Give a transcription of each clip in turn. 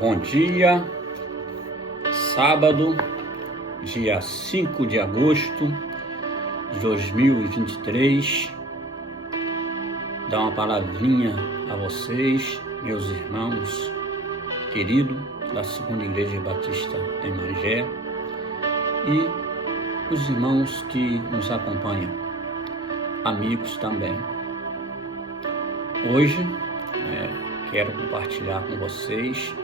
Bom dia, sábado, dia 5 de agosto de 2023. Dar uma palavrinha a vocês, meus irmãos queridos da Segunda Igreja Batista em Magé e os irmãos que nos acompanham, amigos também. Hoje quero compartilhar com vocês,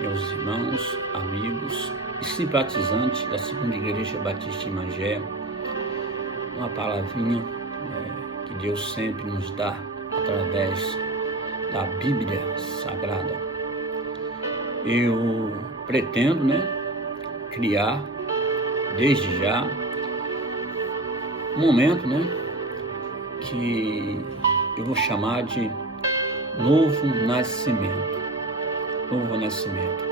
meus irmãos, amigos e simpatizantes da Segunda Igreja Batista em Magé, uma palavrinha que Deus sempre nos dá através da Bíblia Sagrada. Eu pretendo, criar desde já um momento, que eu vou chamar de Novo Nascimento. Novo Nascimento.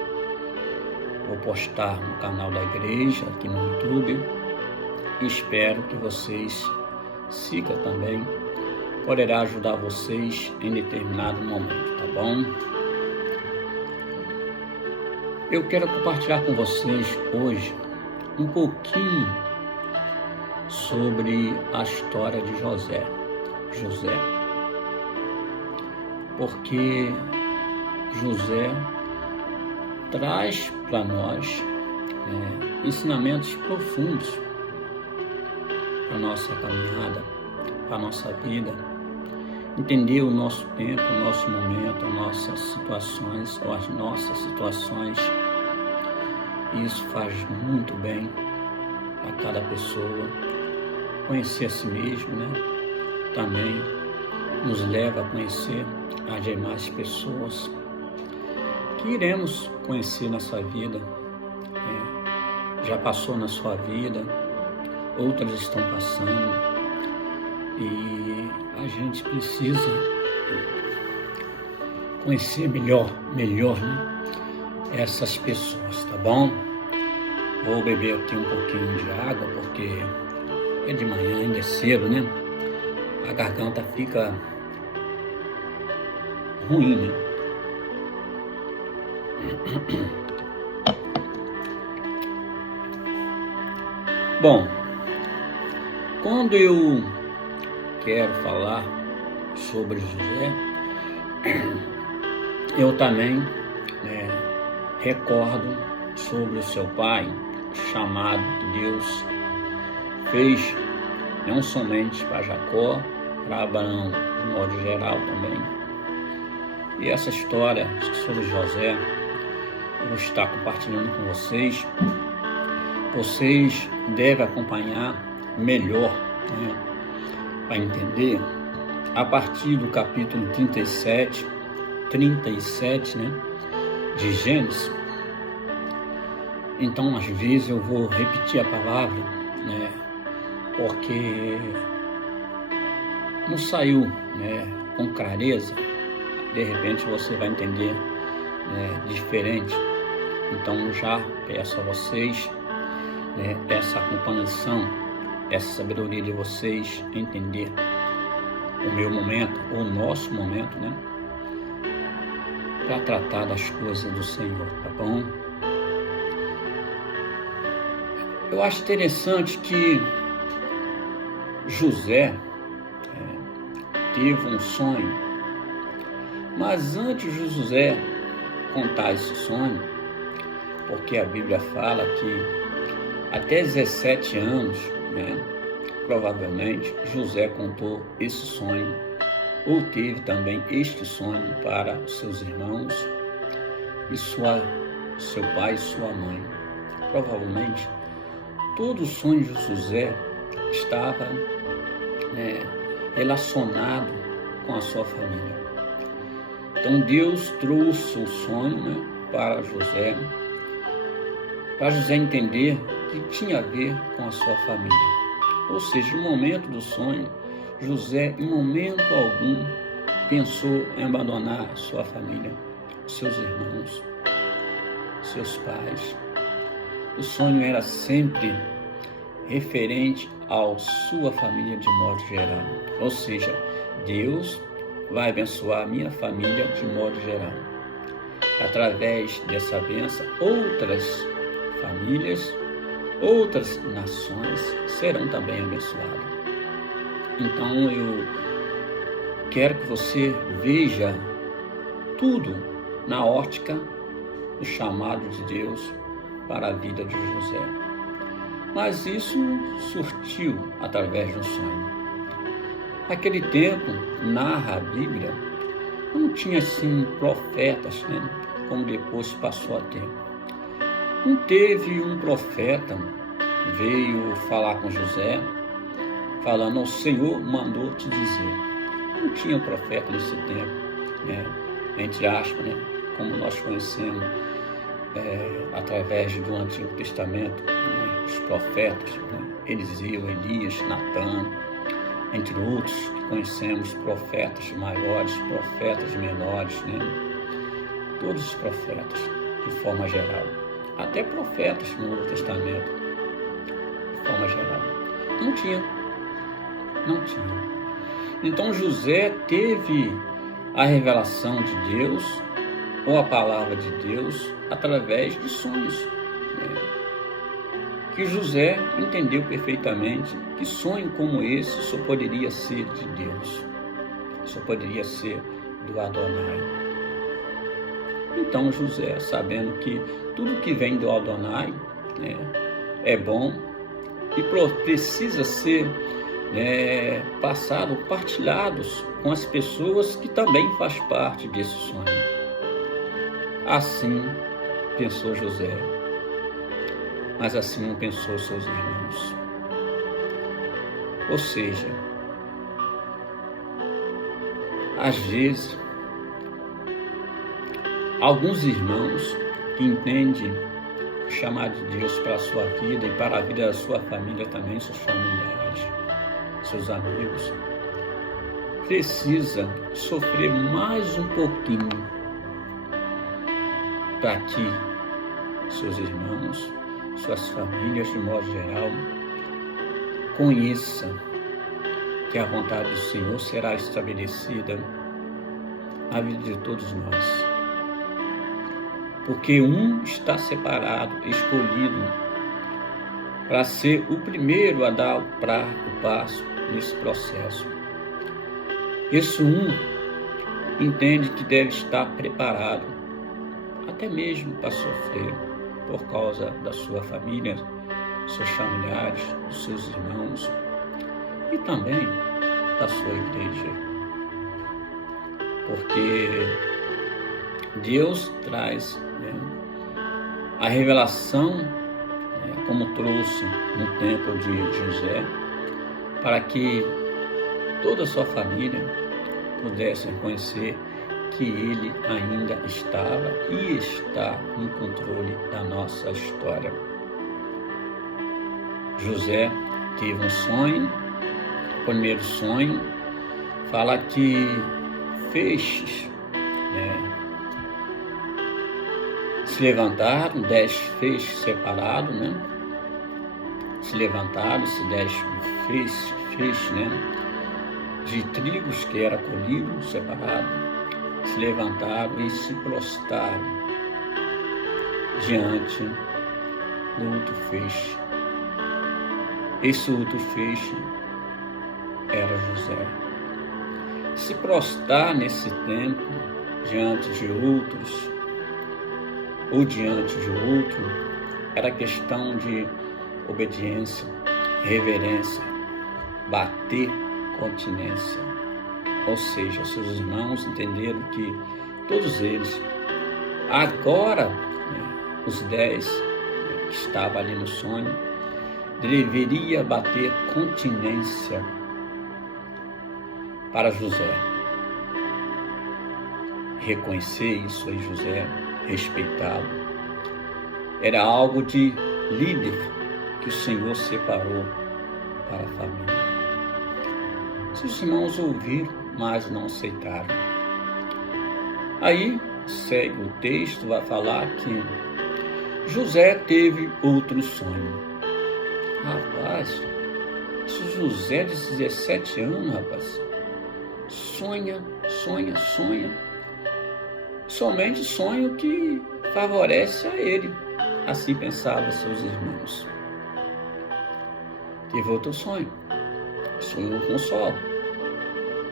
Vou postar no canal da igreja, aqui no YouTube, e espero que vocês sigam também. Poderá ajudar vocês em determinado momento, tá bom? Eu quero compartilhar com vocês hoje um pouquinho sobre a história de José. Porque José traz para nós ensinamentos profundos para a nossa caminhada, para a nossa vida, entender o nosso tempo, o nosso momento, as nossas situações, ou as nossas situações. Isso faz muito bem a cada pessoa, conhecer a si mesmo, também nos leva a conhecer as demais pessoas que iremos conhecer nessa vida. Já passou na sua vida, outras estão passando, e a gente precisa conhecer melhor, essas pessoas, tá bom? Vou beber aqui um pouquinho de água, porque é de manhã, ainda é cedo, A garganta fica ruim, Bom, quando eu quero falar sobre José, eu também recordo sobre o seu pai, chamado que Deus fez não somente para Jacó, para Abraão, de modo geral também. E essa história sobre José, eu vou estar compartilhando com vocês. Vocês devem acompanhar melhor, para entender, a partir do capítulo 37, de Gênesis. Então, às vezes, eu vou repetir a palavra, porque não saiu com clareza. De repente você vai entender diferente. Então já peço a vocês essa compreensão, essa sabedoria de vocês entender o meu momento, o nosso momento, para tratar das coisas do Senhor, tá bom? Eu acho interessante que José teve um sonho. Mas antes de José contar esse sonho, porque a Bíblia fala que até 17 anos, provavelmente, José contou esse sonho, ou teve também este sonho para seus irmãos, e seu pai e sua mãe. Provavelmente, todo o sonho de José estava relacionado com a sua família. Então Deus trouxe o sonho para José entender que tinha a ver com a sua família. Ou seja, no momento do sonho, José, em momento algum, pensou em abandonar sua família, seus irmãos, seus pais. O sonho era sempre referente à sua família de modo geral. Ou seja, Deus vai abençoar a minha família de modo geral. através dessa bênção, outras famílias, outras nações serão também abençoadas. Então eu quero que você veja tudo na ótica do chamado de Deus para a vida de José. Mas isso surgiu através de um sonho. Naquele tempo, narra a Bíblia, não tinha assim profetas, né, como depois passou a ter. Não teve um profeta veio falar com José, falando: o Senhor mandou te dizer. Não tinha profeta nesse tempo, né, entre aspas, né, como nós conhecemos através do Antigo Testamento, né, os profetas, né, Eliseu, Elias, Natã, entre outros que conhecemos, profetas maiores, profetas menores, né, todos os profetas, de forma geral, até profetas no Novo Testamento, de forma geral, não tinha. Então José teve a revelação de Deus, ou a palavra de Deus, através de sonhos, né? Que José entendeu perfeitamente que sonho como esse só poderia ser de Deus, só poderia ser do Adonai. Então José, sabendo que tudo que vem do Adonai, né, é bom e precisa ser passado, partilhados com as pessoas que também faz parte desse sonho. Assim pensou José, mas assim não pensou seus irmãos. Ou seja, às vezes, alguns irmãos que entendem o chamado de Deus para a sua vida e para a vida da sua família também, seus familiares, seus amigos, precisa sofrer mais um pouquinho para que seus irmãos, suas famílias de modo geral, conheçam que a vontade do Senhor será estabelecida na vida de todos nós. Porque um está separado, escolhido, para ser o primeiro a dar o passo nesse processo. Esse um entende que deve estar preparado, até mesmo para sofrer, por causa da sua família, seus familiares, dos seus irmãos e também da sua igreja. Porque Deus traz a revelação, como trouxe no tempo de José, para que toda a sua família pudesse conhecer que ele ainda estava e está no controle da nossa história. José teve um sonho. O primeiro sonho fala que feixes se levantaram, 10 feixes separados, se levantaram, esses 10 feixes, de trigos que era colhido, separado, se levantaram e se prostraram diante do outro feixe. Esse outro feixe era José. Se prostrar nesse tempo diante de outros ou diante de outro era questão de obediência, reverência, bater continência. Ou seja, seus irmãos entenderam que todos eles, agora, os 10 que estavam ali no sonho, deveria bater continência para José. Reconhecer isso em José, respeitá-lo. Era algo de líder que o Senhor separou para a família. Seus irmãos ouviram, mas não aceitaram. Aí segue o texto, vai falar que José teve outro sonho. Rapaz, esse José de 17 anos, rapaz, sonha. somente sonho que favorece a ele. Assim pensavam seus irmãos. Teve outro sonho. Sonhou com o sol.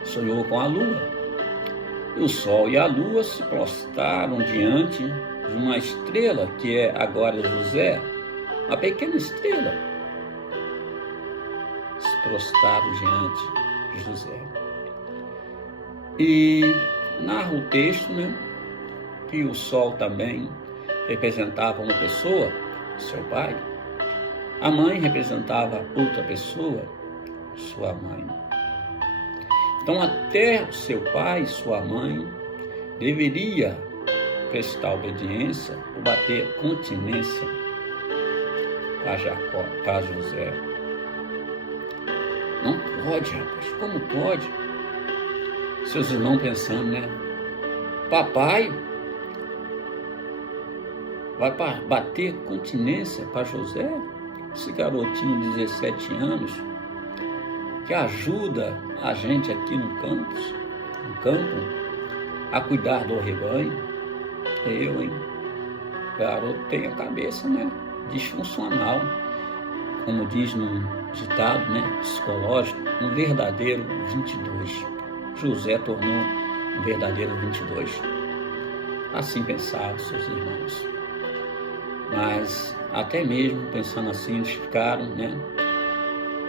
Sonhou com a lua. E o sol e a lua se prostraram diante de uma estrela, que é agora José, uma pequena estrela. Se prostraram diante de José. E narra o texto, que o sol também representava uma pessoa, seu pai. A mãe representava outra pessoa, sua mãe. Então, até o seu pai, sua mãe, deveria prestar obediência ou bater continência para José. Não pode, rapaz, como pode? Seus irmãos pensando, papai vai bater continência para José? Esse garotinho de 17 anos, que ajuda a gente aqui no campo, a cuidar do rebanho. O garoto tem a cabeça, disfuncional, como diz no ditado, psicológico, um verdadeiro 22. José tornou um verdadeiro 22. Assim pensavam seus irmãos. Mas até mesmo pensando assim, eles ficaram,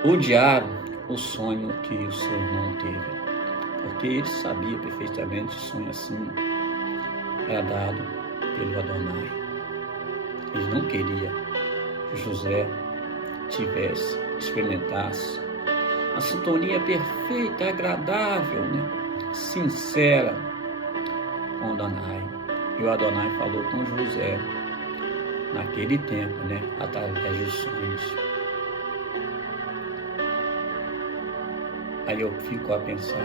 odiaram o sonho que o seu irmão teve. Porque ele sabia perfeitamente que o sonho assim era dado pelo Adonai. Ele não queria que José experimentasse a sintonia perfeita, agradável, sincera com o Adonai. E o Adonai falou com José naquele tempo, através de sonhos. Aí eu fico a pensar,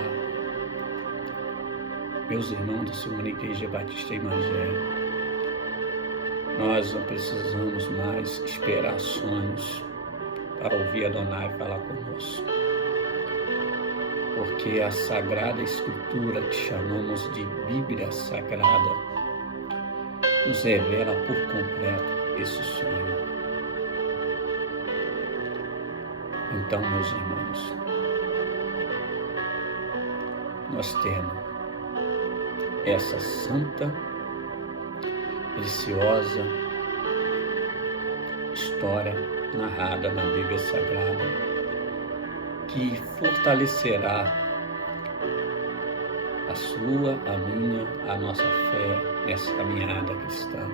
meus irmãos da Segunda Igreja Batista em Magé, nós não precisamos mais esperar sonhos para ouvir Adonai falar conosco. Porque a Sagrada Escritura, que chamamos de Bíblia Sagrada, nos revela por completo esse sonho. Então, meus irmãos, nós temos essa santa, preciosa história narrada na Bíblia Sagrada, que fortalecerá a sua, a minha, a nossa fé nessa caminhada cristã.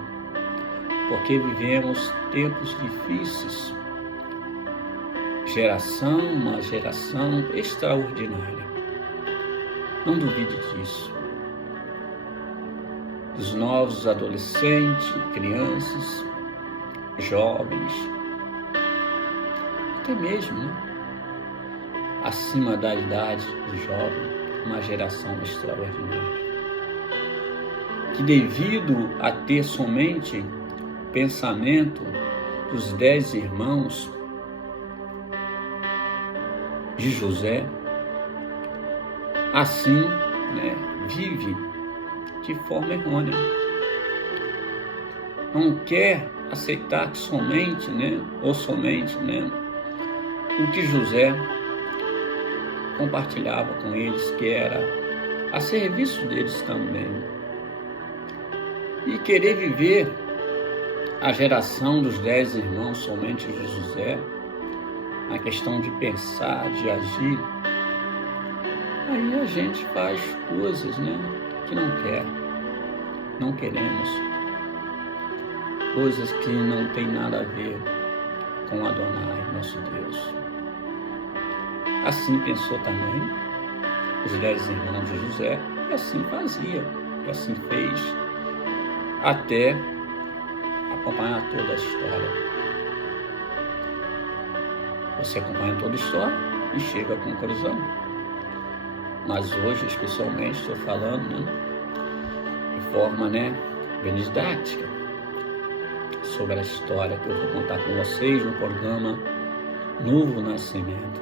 Porque vivemos tempos difíceis, uma geração extraordinária. Não duvide disso. Os novos adolescentes, crianças, jovens, até mesmo, acima da idade do jovem, uma geração extraordinária. Que devido a ter somente pensamento dos 10 irmãos de José, assim, vive de forma errônea. Não quer aceitar que somente, o que José compartilhava com eles, que era a serviço deles também. E querer viver a geração dos 10 irmãos somente de José, a questão de pensar, de agir, aí a gente faz coisas, que não queremos, coisas que não tem nada a ver com Adonai, nosso Deus. Assim pensou também os 10 irmãos de José, e assim fazia, e assim fez, até acompanhar toda a história. Você acompanha toda a história e chega à conclusão. Mas hoje, especialmente, estou falando de forma bem didática sobre a história que eu vou contar com vocês no programa Novo Nascimento.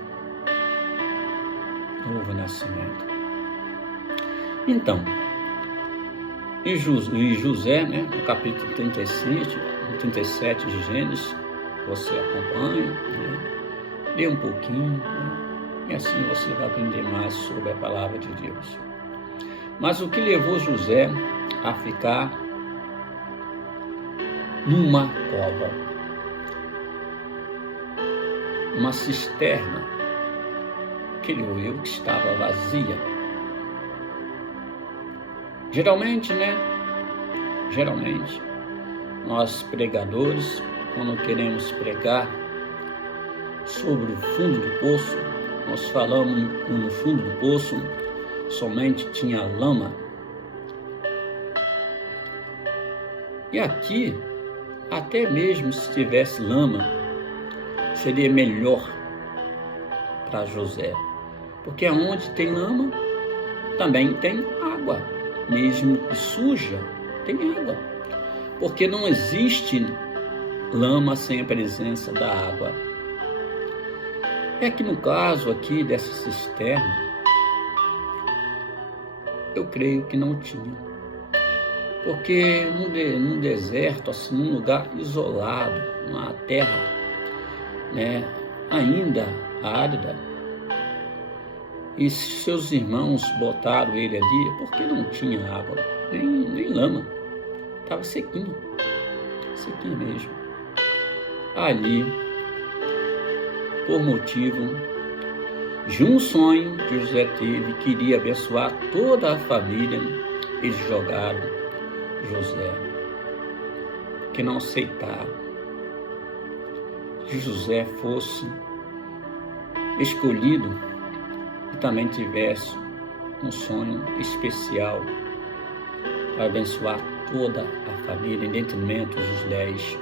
Novo Nascimento. Então, E José, né, no capítulo 37 de Gênesis, você acompanha, né, lê um pouquinho, né, e assim você vai aprender mais sobre a palavra de Deus. Mas o que levou José a ficar numa cova, uma cisterna que ele ouviu que estava vazia? Geralmente, nós pregadores, quando queremos pregar sobre o fundo do poço, nós falamos que no fundo do poço somente tinha lama. E aqui, até mesmo se tivesse lama, seria melhor para José, porque onde tem lama, também tem água, mesmo que suja, tem água, porque não existe lama sem a presença da água. É que no caso aqui dessa cisterna, eu creio que não tinha, porque num deserto, assim, num lugar isolado, uma terra, né, ainda árida, e seus irmãos botaram ele ali porque não tinha água, nem lama, estava sequinho mesmo. Ali, por motivo de um sonho que José teve, queria abençoar toda a família, eles jogaram José, que não aceitaram que José fosse escolhido e também tivesse um sonho especial para abençoar toda a família. Em detrimento dos 10,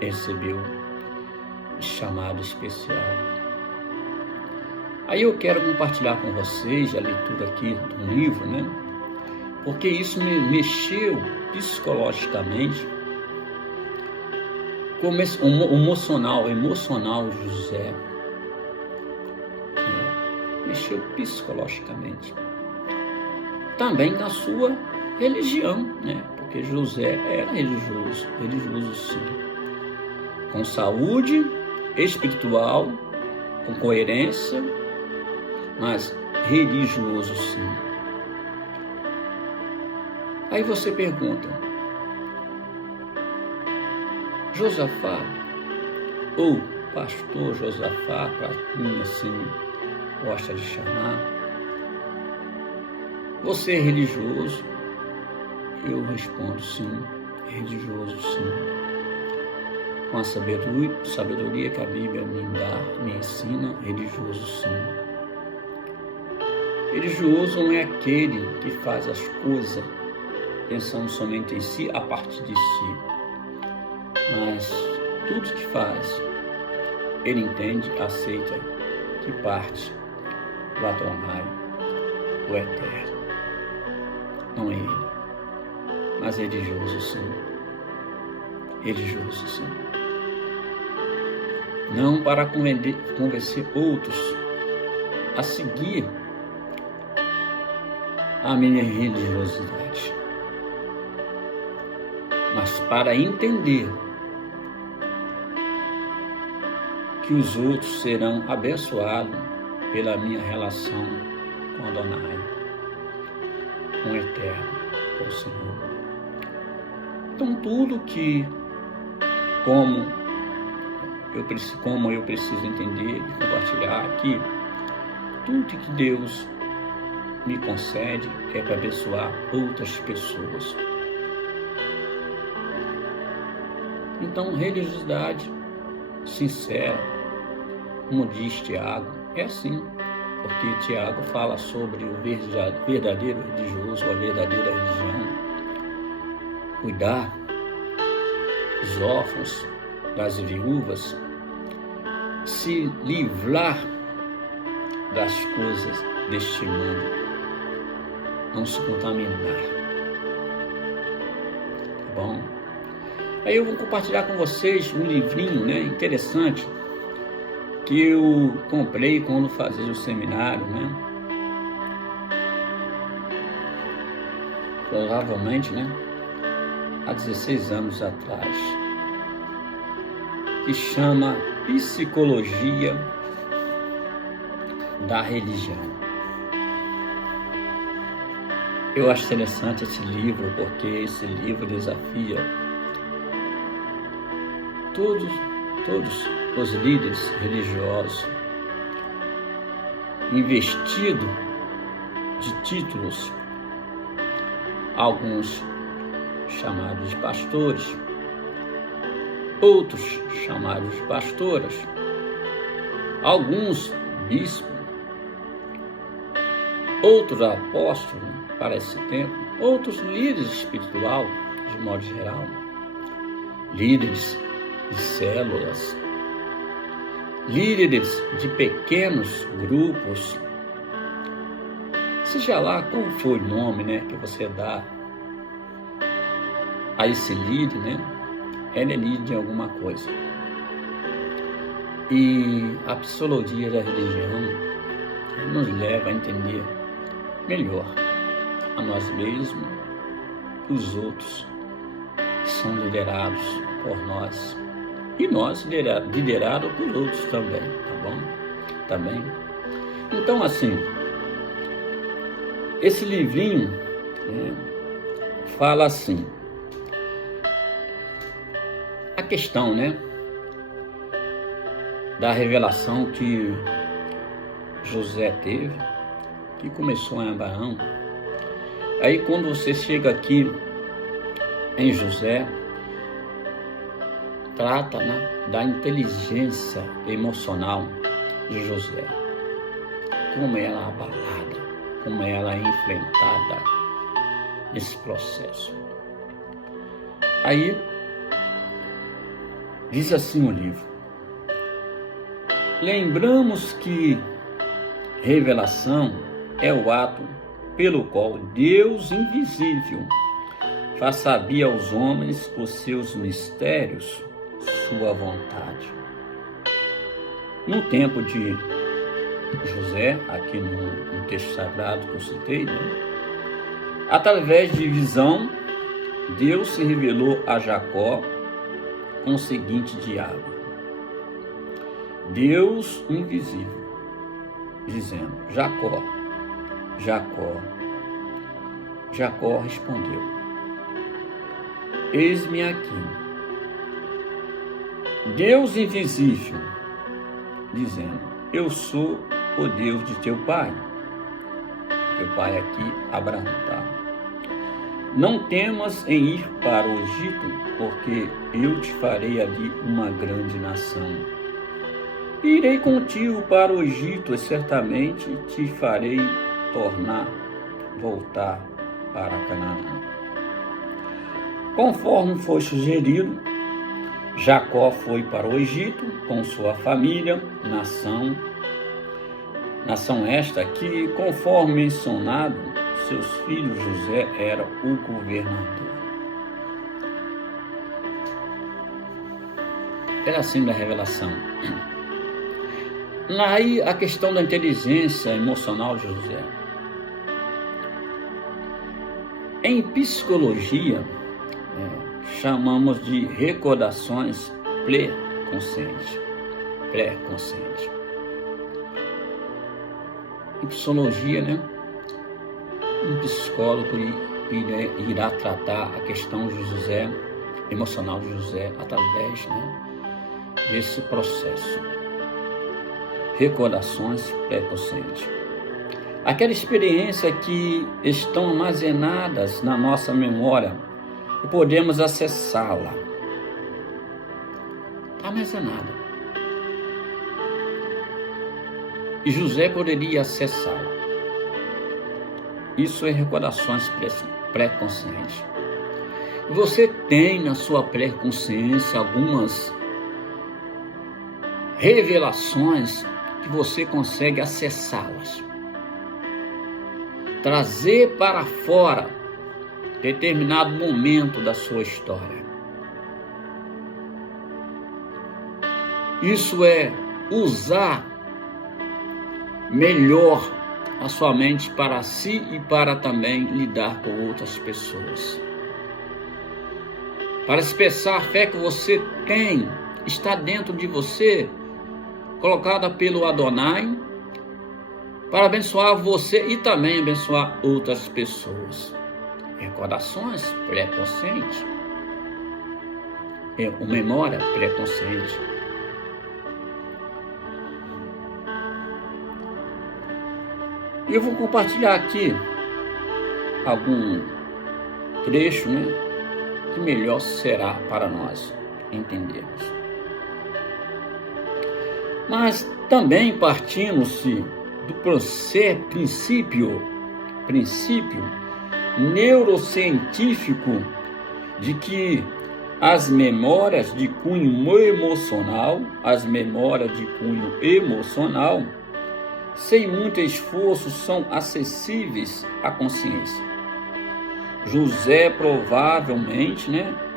recebeu um chamado especial. Aí eu quero compartilhar com vocês a leitura aqui do livro, né? Porque isso me mexeu psicologicamente, como emocional José, mexeu psicologicamente. Também na sua religião, né? Porque José era religioso sim, com saúde espiritual, com coerência, mas religioso sim. Aí você pergunta, Josafá, ou pastor Josafá, para quem assim gosta de chamar, você é religioso? Eu respondo sim, religioso sim. Com a sabedoria que a Bíblia me ensina, religioso sim. Religioso não é aquele que faz as coisas pensando somente em si, a partir de si, mas tudo que faz, ele entende, aceita, que parte do Adonai, o Eterno. Não é ele, mas religioso sim. Religioso sim. Não para convencer outros a seguir a minha religiosidade, mas para entender que os outros serão abençoados pela minha relação com Adonai, com o Eterno, com o Senhor. Então tudo que, como eu preciso entender e compartilhar aqui, tudo que Deus me concede é para abençoar outras pessoas. Então, religiosidade sincera, como diz Tiago, é assim, porque Tiago fala sobre o verdadeiro religioso, a verdadeira religião, cuidar dos órfãos, das viúvas, se livrar das coisas deste mundo, não se contaminar, tá bom? Aí eu vou compartilhar com vocês um livrinho, né, interessante, que eu comprei quando fazia o seminário, né? Provavelmente, né? há 16 anos atrás, que chama Psicologia da Religião. Eu acho interessante esse livro, porque esse livro desafia todos os líderes religiosos investido de títulos, alguns chamados de pastores, outros chamados de pastoras, alguns bispos, outros apóstolos para esse tempo, outros líderes espirituais, de modo geral, líderes de células, líderes de pequenos grupos, seja lá qual for o nome, que você dá a esse líder, ele é líder de alguma coisa. E a psicologia da religião nos leva a entender melhor a nós mesmos e os outros que são liderados por nós. E nós liderados por outros também, tá bom? Também. Então, assim, esse livrinho fala assim, a questão, da revelação que José teve, que começou em Abraão. Aí, quando você chega aqui em José, trata da inteligência emocional de José, como ela é abalada, como ela é enfrentada nesse processo. Aí, diz assim o livro: lembramos que revelação é o ato pelo qual Deus invisível faz saber aos homens os seus mistérios, sua vontade. No tempo de José, aqui no texto sagrado que eu citei, através de visão, Deus se revelou a Jacó com o seguinte diálogo: Deus invisível, dizendo: Jacó, Jacó. Jacó respondeu: eis-me aqui. Deus invisível, dizendo: eu sou o Deus de teu pai. Teu pai aqui, Abraão, tá? Não temas em ir para o Egito, porque eu te farei ali uma grande nação. Irei contigo para o Egito e certamente te farei voltar para Canaã. Conforme foi sugerido, Jacó foi para o Egito com sua família, nação esta que, conforme mencionado, seus filhos José era o governador. Era assim da revelação. Aí a questão da inteligência emocional de José. Em psicologia, chamamos de recordações pré-conscientes. Em psicologia, um psicólogo irá tratar a questão de José, emocional de José, através desse processo. Recordações pré-conscientes. Aquela experiência que estão armazenadas na nossa memória e podemos acessá-la. Está armazenada. E José poderia acessá-la. Isso é recordações pré-conscientes. Você tem na sua pré-consciência algumas revelações que você consegue acessá-las. Trazer para fora determinado momento da sua história. Isso é usar melhor a sua mente para si e para também lidar com outras pessoas. para expressar a fé que você tem, está dentro de você, colocada pelo Adonai, para abençoar você e também abençoar outras pessoas. Recordações pré-conscientes, memória pré-consciente. E eu vou compartilhar aqui algum trecho, que melhor será para nós entendermos. Mas também partimos-se do princípio neurocientífico de que as memórias de cunho emocional, sem muito esforço, são acessíveis à consciência. José provavelmente,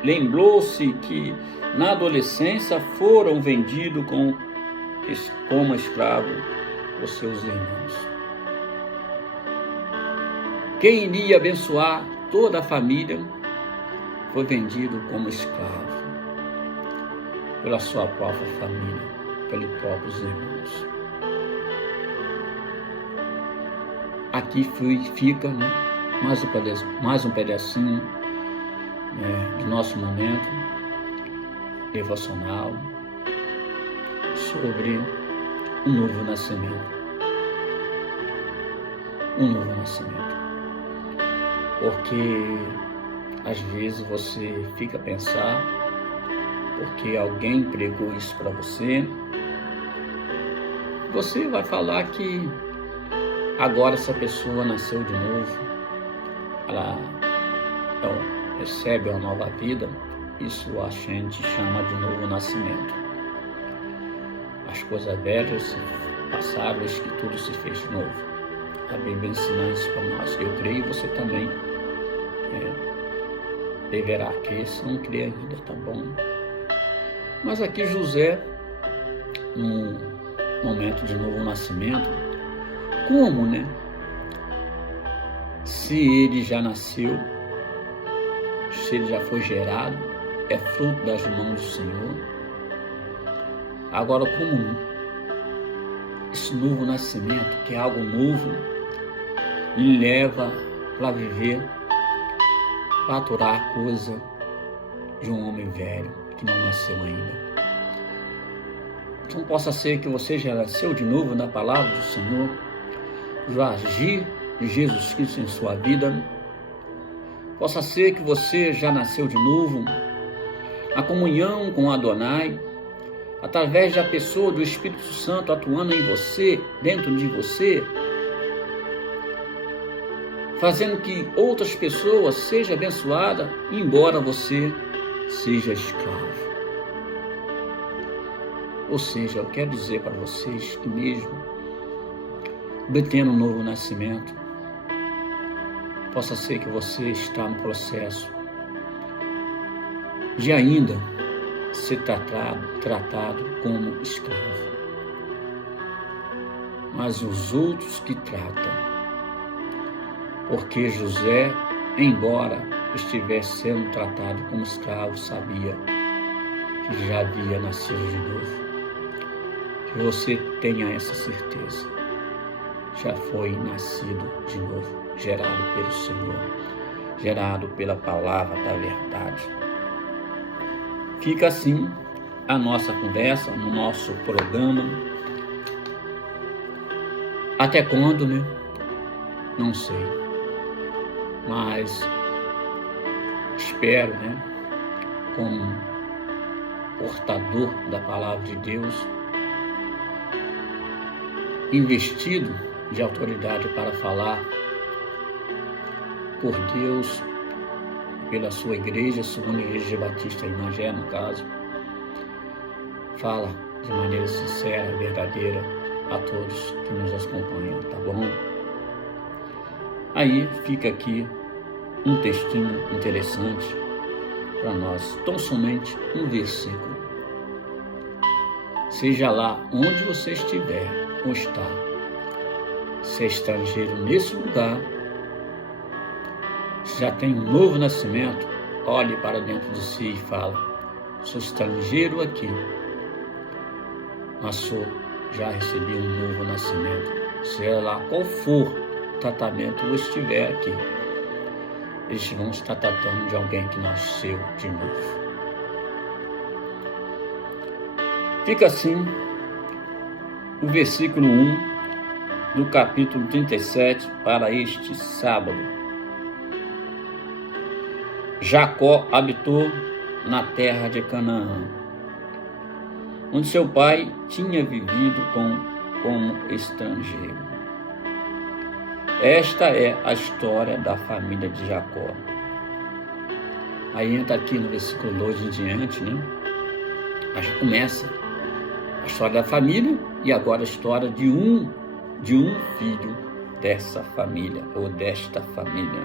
lembrou-se que na adolescência foram vendidos como escravo os seus irmãos. Quem iria abençoar toda a família foi vendido como escravo pela sua própria família, pelos próprios irmãos. Aqui fica mais um pedacinho do nosso momento devocional sobre um novo nascimento. Um novo nascimento. Porque às vezes você fica a pensar, porque alguém pregou isso para você, você vai falar que agora essa pessoa nasceu de novo, ela recebe uma nova vida. Isso a gente chama de novo nascimento. As coisas velhas se passaram, eis que tudo se fez novo. A Bíblia ensina isso para nós. Eu creio, você também deverá crer, se não crê ainda, tá bom? Mas aqui José, no momento de novo nascimento, como, se ele já nasceu, se ele já foi gerado, é fruto das mãos do Senhor. Agora, como esse novo nascimento, que é algo novo, lhe leva para viver, para aturar a coisa de um homem velho que não nasceu ainda. Então possa ser que você já nasceu de novo na palavra do Senhor, do agir de Jesus Cristo em sua vida. Possa ser que você já nasceu de novo a comunhão com Adonai, através da pessoa do Espírito Santo atuando em você, dentro de você, fazendo que outras pessoas sejam abençoadas, embora você seja escravo. Ou seja, eu quero dizer para vocês que mesmo obtendo um novo nascimento, possa ser que você está no processo de ainda ser tratado como escravo. Mas os outros que tratam, porque José, embora estivesse sendo tratado como escravo, sabia que já havia nascido de novo. Que você tenha essa certeza. Já foi nascido de novo, gerado pelo Senhor, gerado pela palavra da verdade. Fica assim a nossa conversa, no nosso programa. Até quando, Não sei. Mas espero, como portador da palavra de Deus, investido de autoridade para falar por Deus, pela sua igreja, segunda igreja batista em Magé, no caso, fala de maneira sincera, verdadeira a todos que nos acompanham, tá bom? Aí fica aqui um textinho interessante para nós, tão somente um versículo. Seja lá onde você estiver ou está, se é estrangeiro nesse lugar, se já tem um novo nascimento, olhe para dentro de si e fala: sou estrangeiro aqui, mas já recebi um novo nascimento. Seja lá qual for o tratamento ou estiver aqui, eles vão estar tratando de alguém que nasceu de novo. Fica assim o versículo 1 do capítulo 37 para este sábado. Jacó habitou na terra de Canaã, onde seu pai tinha vivido como estrangeiro. Esta é a história da família de Jacó. Aí entra aqui no versículo 2 em diante, né? Aí já começa a história da família e agora a história de um filho dessa família ou desta família.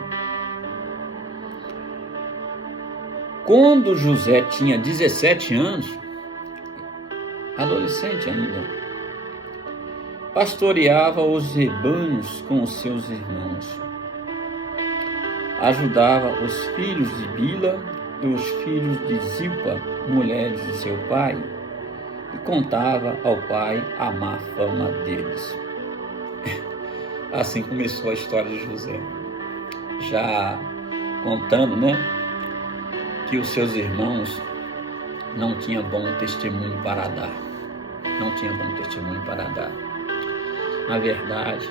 Quando José tinha 17 anos, adolescente ainda, pastoreava os rebanhos com os seus irmãos. Ajudava os filhos de Bila e os filhos de Zilpa, mulheres de seu pai, e contava ao pai a má fama deles. Assim começou a história de José, já contando, né, que os seus irmãos não tinham bom testemunho para dar. Na verdade,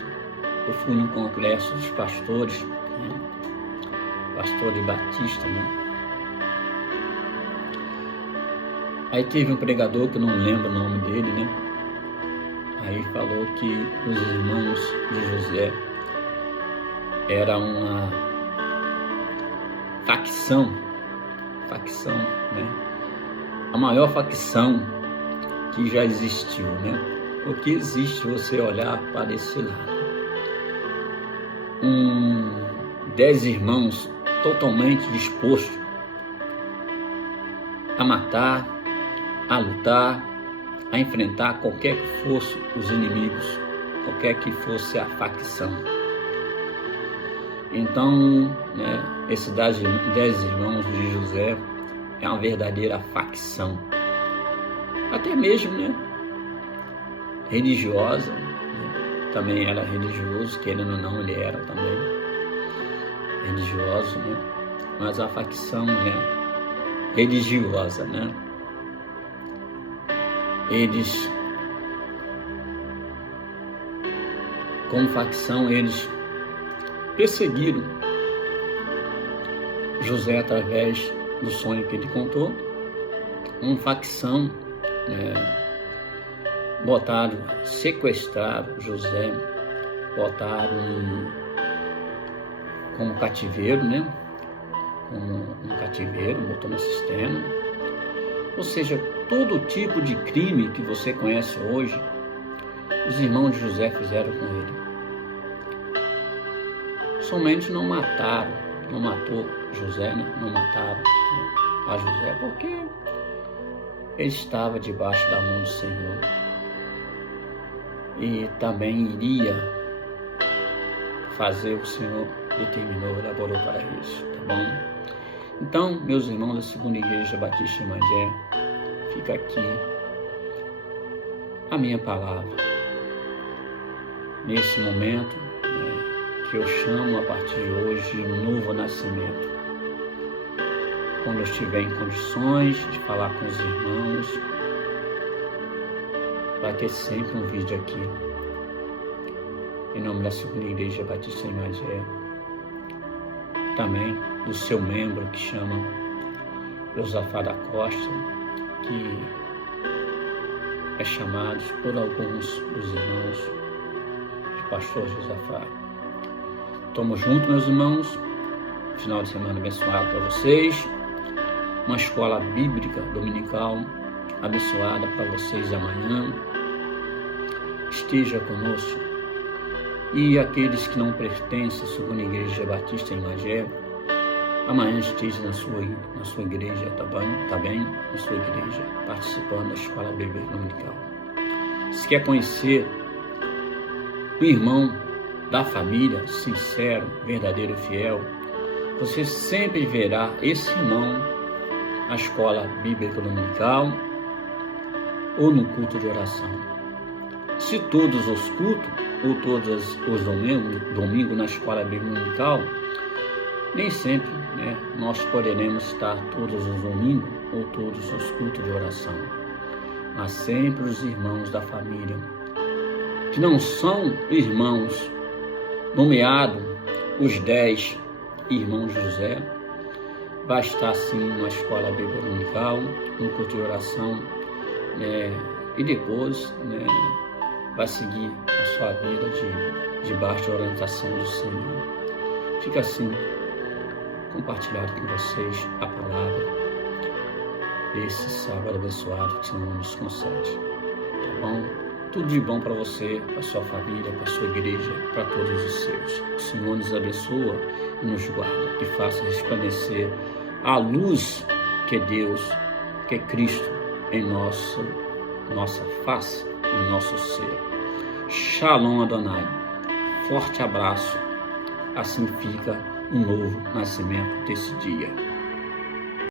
eu fui no congresso dos pastores, né, pastor de Batista, né? Aí teve um pregador que eu não lembro o nome dele, né? Aí falou que os irmãos de José era uma facção, né? A maior facção que já existiu, né? O que existe você olhar para esse lado. 10 irmãos totalmente dispostos a matar, a lutar, a enfrentar qualquer que fosse os inimigos, qualquer que fosse a facção. Então, né, esses 10 irmãos de José é uma verdadeira facção. Até mesmo, né, religiosa, né, também era religioso, querendo ou não, ele era também religioso, né, mas a facção, né, religiosa, né, eles, como facção, eles perseguiram José através do sonho que ele contou. Uma facção, sequestraram José, botaram como cativeiro, né? Como um cativeiro, botou na cisterna. Ou seja, todo tipo de crime que você conhece hoje, os irmãos de José fizeram com ele. Somente não matou José, né? Não mataram a José, porque ele estava debaixo da mão do Senhor. E também iria fazer o que o Senhor determinou, elaborou para isso, tá bom? Então, meus irmãos da Segunda Igreja Batista em Magé, fica aqui a minha palavra. Nesse momento, que eu chamo a partir de hoje de um novo nascimento. Quando eu estiver em condições de falar com os irmãos, vai ter sempre um vídeo aqui. Em nome da Segunda Igreja Batista em Magé. Também do seu membro que chama Josafá da Costa, que é chamado por alguns dos irmãos de Pastor Josafá. Tamo junto, meus irmãos. Final de semana abençoado para vocês. Uma escola bíblica dominical abençoada para vocês amanhã. Esteja conosco. E aqueles que não pertencem à Segunda Igreja Batista em Magé, amanhã esteja na sua igreja, tá bem? Na sua igreja, participando da escola bíblica dominical. Se quer conhecer o irmão da família, sincero, verdadeiro e fiel, você sempre verá esse irmão na escola bíblica dominical ou no culto de oração. Se todos os cultos ou todos os domingos na escola bíblica dominical, nem sempre, nós poderemos estar todos os domingos ou todos os cultos de oração, mas sempre os irmãos da família, que não são irmãos nomeados, os 10 irmãos José, vai estar sim na escola bíblica dominical, no culto de oração, e depois vai seguir a sua vida debaixo da orientação do Senhor. Fica assim compartilhado com vocês a palavra desse sábado abençoado que o Senhor nos concede, tá bom? Tudo de bom para você, para sua família, para sua igreja, para todos os seus. O Senhor nos abençoa e nos guarda, que faça resplandecer a luz que é Deus, que é Cristo em nossa face, em nosso ser. Shalom Adonai. Forte abraço. Assim fica um novo nascimento desse dia.